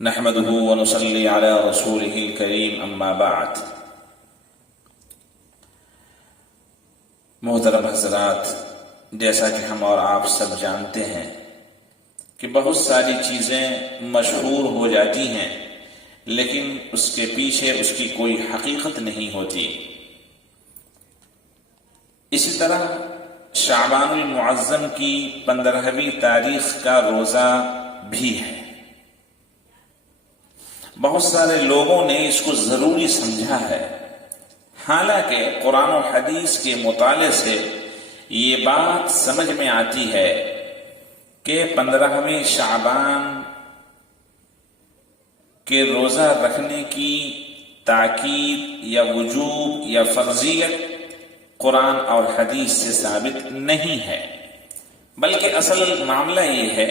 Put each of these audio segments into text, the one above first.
نحمده ونصلي على رسوله الكريم اما بعد۔ محترم حضرات، جیسا کہ ہم اور آپ سب جانتے ہیں کہ بہت ساری چیزیں مشہور ہو جاتی ہیں لیکن اس کے پیچھے اس کی کوئی حقیقت نہیں ہوتی۔ اسی طرح شعبان المعظم کی 15ویں تاریخ کا روزہ بھی ہے۔ بہت سارے لوگوں نے اس کو ضروری سمجھا ہے، حالانکہ قرآن و حدیث کے مطالعے سے یہ بات سمجھ میں آتی ہے کہ 15ویں شعبان کے روزہ رکھنے کی تاکید یا وجوب یا فرضیت قرآن اور حدیث سے ثابت نہیں ہے، بلکہ اصل معاملہ یہ ہے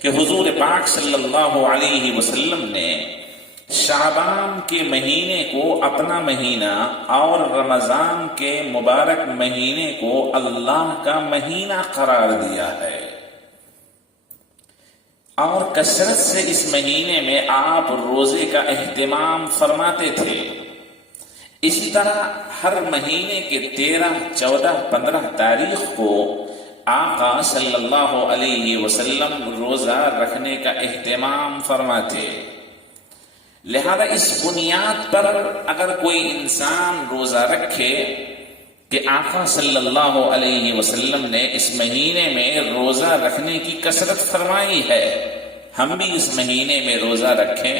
کہ حضور پاک صلی اللہ علیہ وسلم نے شعبان کے مہینے کو اپنا مہینہ اور رمضان کے مبارک مہینے کو اللہ کا مہینہ قرار دیا ہے، اور کثرت سے اس مہینے میں آپ روزے کا اہتمام فرماتے تھے۔ اسی طرح ہر مہینے کے 13، 14، 15 تاریخ کو آقا صلی اللہ علیہ وسلم روزہ رکھنے کا اہتمام فرماتے۔ لہذا اس بنیاد پر اگر کوئی انسان روزہ رکھے کہ آقا صلی اللہ علیہ وسلم نے اس مہینے میں روزہ رکھنے کی کثرت فرمائی ہے، ہم بھی اس مہینے میں روزہ رکھیں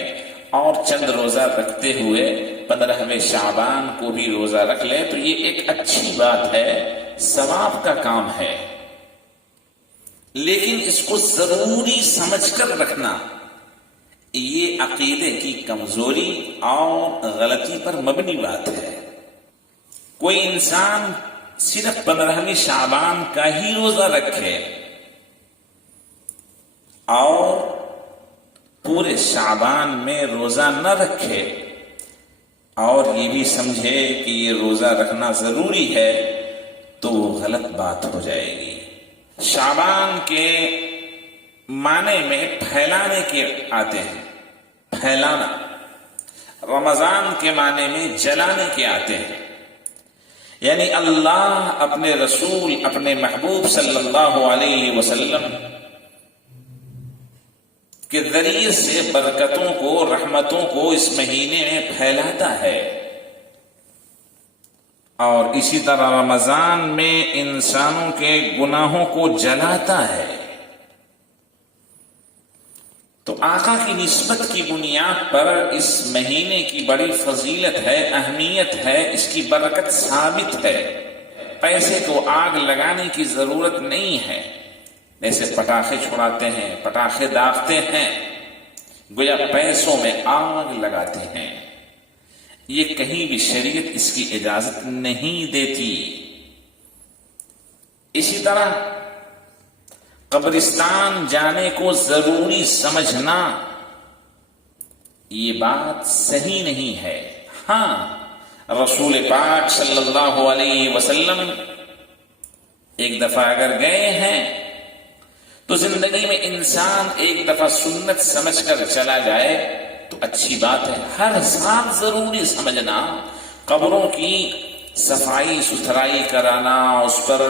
اور چند روزہ رکھتے ہوئے 15ویں شعبان کو بھی روزہ رکھ لیں تو یہ ایک اچھی بات ہے، ثواب کا کام ہے۔ لیکن اس کو ضروری سمجھ کر رکھنا یہ عقیدے کی کمزوری اور غلطی پر مبنی بات ہے۔ کوئی انسان صرف 15ویں شعبان کا ہی روزہ رکھے اور پورے شعبان میں روزہ نہ رکھے اور یہ بھی سمجھے کہ یہ روزہ رکھنا ضروری ہے تو غلط بات ہو جائے گی۔ شعبان کے معنی میں پھیلانے کے آتے ہیں، پھیلانا۔ رمضان کے معنی میں جلانے کے آتے ہیں، یعنی اللہ اپنے رسول اپنے محبوب صلی اللہ علیہ وسلم کے ذریعے سے برکتوں کو، رحمتوں کو اس مہینے میں پھیلاتا ہے، اور اسی طرح رمضان میں انسانوں کے گناہوں کو جلاتا ہے۔ تو آقا کی نسبت کی بنیاد پر اس مہینے کی بڑی فضیلت ہے، اہمیت ہے، اس کی برکت ثابت ہے۔ پیسے کو آگ لگانے کی ضرورت نہیں ہے، جیسے پٹاخے چھڑاتے ہیں، پٹاخے داغتے ہیں، گویا پیسوں میں آگ لگاتے ہیں۔ یہ کہیں بھی شریعت اس کی اجازت نہیں دیتی۔ اسی طرح قبرستان جانے کو ضروری سمجھنا یہ بات صحیح نہیں ہے۔ ہاں، رسول پاک صلی اللہ علیہ وسلم ایک دفعہ اگر گئے ہیں تو زندگی میں انسان ایک دفعہ سنت سمجھ کر چلا جائے تو اچھی بات ہے۔ ہر سال ضروری سمجھنا، قبروں کی صفائی ستھرائی کرانا، اس پر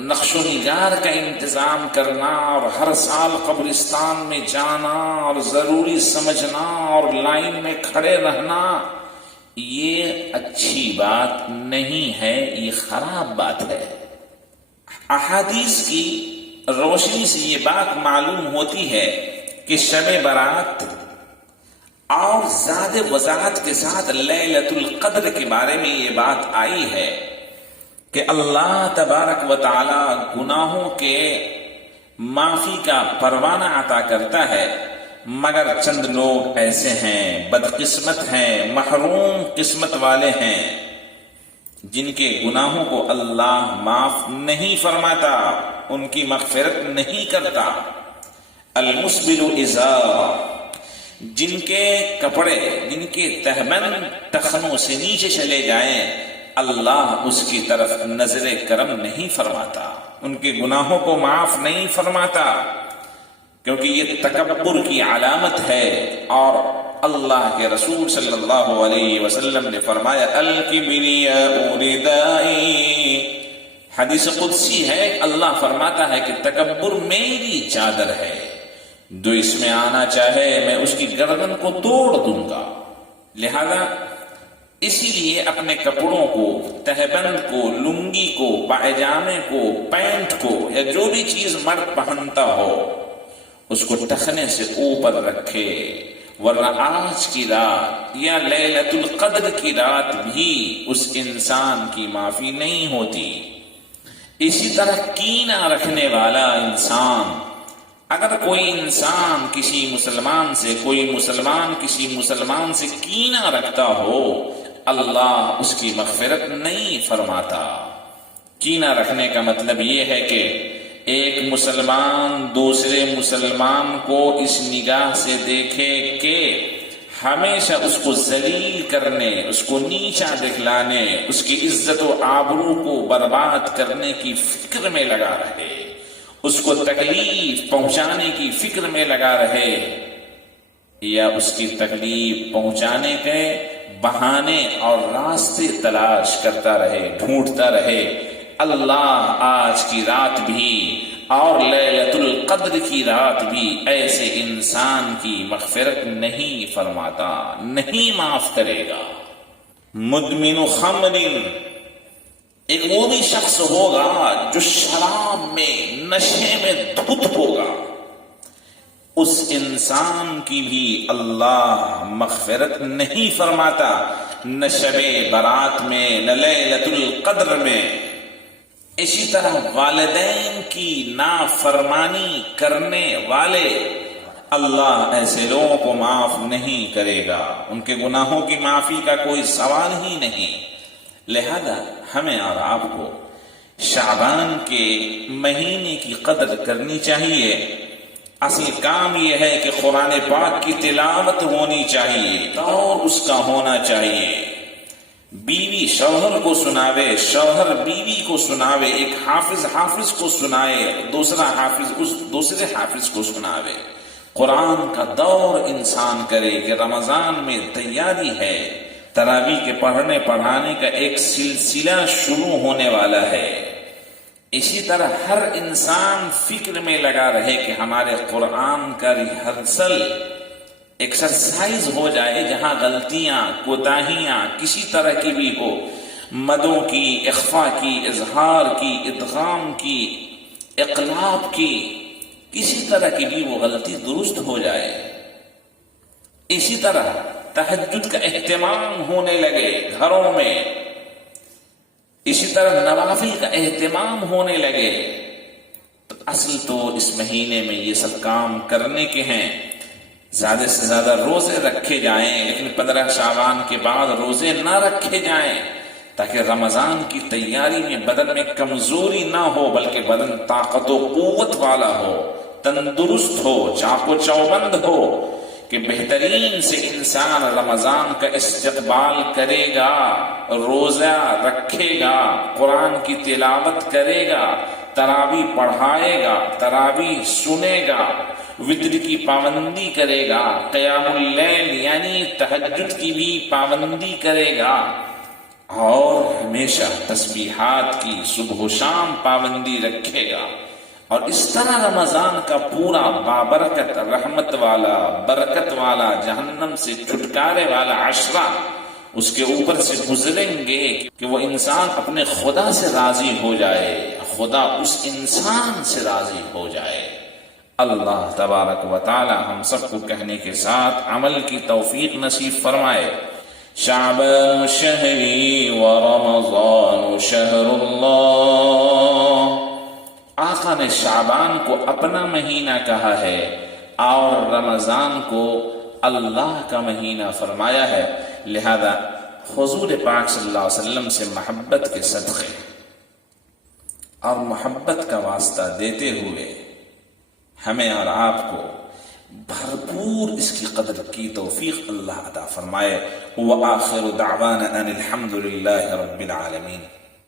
نقش و نگار کا انتظام کرنا، اور ہر سال قبرستان میں جانا اور ضروری سمجھنا اور لائن میں کھڑے رہنا، یہ اچھی بات نہیں ہے، یہ خراب بات ہے۔ احادیث کی روشنی سے یہ بات معلوم ہوتی ہے کہ شب برات اور زیادہ وضاحت کے ساتھ لیلۃ القدر کے بارے میں یہ بات آئی ہے کہ اللہ تبارک و تعالی گناہوں کے معافی کا پروانہ عطا کرتا ہے، مگر چند لوگ ایسے ہیں، بدقسمت ہیں، محروم قسمت والے ہیں، جن کے گناہوں کو اللہ معاف نہیں فرماتا، ان کی مغفرت نہیں کرتا۔ المسبل ازار، جن کے کپڑے، جن کے تہبند ٹخنوں سے نیچے چلے جائیں، اللہ اس کی طرف نظر کرم نہیں فرماتا، ان کے گناہوں کو معاف نہیں فرماتا۔ کیونکہ یہ تکبر کی علامت ہے، اور اللہ کے رسول صلی اللہ علیہ وسلم نے فرمایا الکبریاء ردائی، حدیث قدسی ہے، اللہ فرماتا ہے کہ تکبر میری چادر ہے، جو اس میں آنا چاہے میں اس کی گردن کو توڑ دوں گا۔ لہذا اسی لیے اپنے کپڑوں کو، تہبند کو، لنگی کو، پائجامے کو، پینٹ کو، یا جو بھی چیز مرد پہنتا ہو اس کو ٹخنے سے اوپر رکھے، ورنہ آج کی رات یا لیلۃ القدر کی رات بھی اس انسان کی معافی نہیں ہوتی۔ اسی طرح کینہ رکھنے والا انسان، اگر کوئی انسان کسی مسلمان سے، کوئی مسلمان کسی مسلمان سے کینہ رکھتا ہو، اللہ اس کی مغفرت نہیں فرماتا۔ کینہ رکھنے کا مطلب یہ ہے کہ ایک مسلمان دوسرے مسلمان کو اس نگاہ سے دیکھے کہ ہمیشہ اس کو ذلیل کرنے، اس کو نیچا دکھلانے، اس کی عزت و آبرو کو برباد کرنے کی فکر میں لگا رہے، اس کو تکلیف پہنچانے کی فکر میں لگا رہے، یا اس کی تکلیف پہنچانے کے بہانے اور راستے تلاش کرتا رہے، ڈھونڈتا رہے۔ اللہ آج کی رات بھی اور لیلۃ القدر کی رات بھی ایسے انسان کی مغفرت نہیں فرماتا، نہیں معاف کرے گا۔ مدمن خمر، ایک وہ بھی شخص ہوگا جو شراب میں، نشے میں دھت ہوگا، اس انسان کی بھی اللہ مغفرت نہیں فرماتا، نہ شب برات میں، نہ لیلۃ القدر میں۔ اسی طرح والدین کی نافرمانی کرنے والے، اللہ ایسے لوگوں کو معاف نہیں کرے گا، ان کے گناہوں کی معافی کا کوئی سوال ہی نہیں۔ لہذا ہمیں اور آپ کو شعبان کے مہینے کی قدر کرنی چاہیے۔ اصل کام یہ ہے کہ قرآن پاک کی تلاوت ہونی چاہیے اور اس کا ہونا چاہیے، بیوی شوہر کو سناوے، شوہر بیوی کو سناوے، ایک حافظ حافظ کو سنائے، دوسرا حافظ اس دوسرے حافظ کو سناوے۔ قرآن کا دور انسان کرے کہ رمضان میں تیاری ہے، تراویح کے پڑھنے پڑھانے کا ایک سلسلہ شروع ہونے والا ہے۔ اسی طرح ہر انسان فکر میں لگا رہے کہ ہمارے قرآن کا ریہرسل، ایکسرسائز ہو جائے، جہاں غلطیاں، کوتاہیاں کسی طرح کی بھی ہو، مدوں کی، اخفا کی، اظہار کی، ادغام کی، اقلاب کی، کسی طرح کی بھی وہ غلطی درست ہو جائے۔ اسی طرح تہجد کا اہتمام ہونے لگے گھروں میں، اسی طرح نوافل کا اہتمام ہونے لگے۔ تو اصل تو اس مہینے میں یہ سب کام کرنے کے ہیں، زیادہ سے زیادہ روزے رکھے جائیں، لیکن 15 شعبان کے بعد روزے نہ رکھے جائیں، تاکہ رمضان کی تیاری میں بدن میں کمزوری نہ ہو، بلکہ بدن طاقت و قوت والا ہو، تندرست ہو، چاق و چوبند ہو، کہ بہترین سے انسان رمضان کا استقبال کرے گا، روزہ رکھے گا، قرآن کی تلاوت کرے گا، تراویح پڑھائے گا، تراویح سنے گا، وتر کی پابندی کرے گا، قیام اللیل یعنی تہجد کی بھی پابندی کرے گا، اور ہمیشہ تسبیحات کی صبح و شام پابندی رکھے گا۔ اور اس طرح رمضان کا پورا بابرکت، رحمت والا، برکت والا، جہنم سے چھٹکارے والا عشرہ اس کے اوپر سے گزریں گے کہ وہ انسان اپنے خدا سے راضی ہو جائے، خدا اس انسان سے راضی ہو جائے۔ اللہ تبارک و تعالی ہم سب کو کہنے کے ساتھ عمل کی توفیق نصیب فرمائے۔ شعبان شہری و رمضان شہر اللہ، آقا نے شعبان کو اپنا مہینہ کہا ہے اور رمضان کو اللہ کا مہینہ فرمایا ہے، لہذا حضور پاک صلی اللہ علیہ وسلم سے محبت کے صدقے اور محبت کا واسطہ دیتے ہوئے ہمیں اور آپ کو بھرپور اس کی قدر کی توفیق اللہ عطا فرمائے۔ وآخر دعوانا ان الحمد للہ رب العالمین۔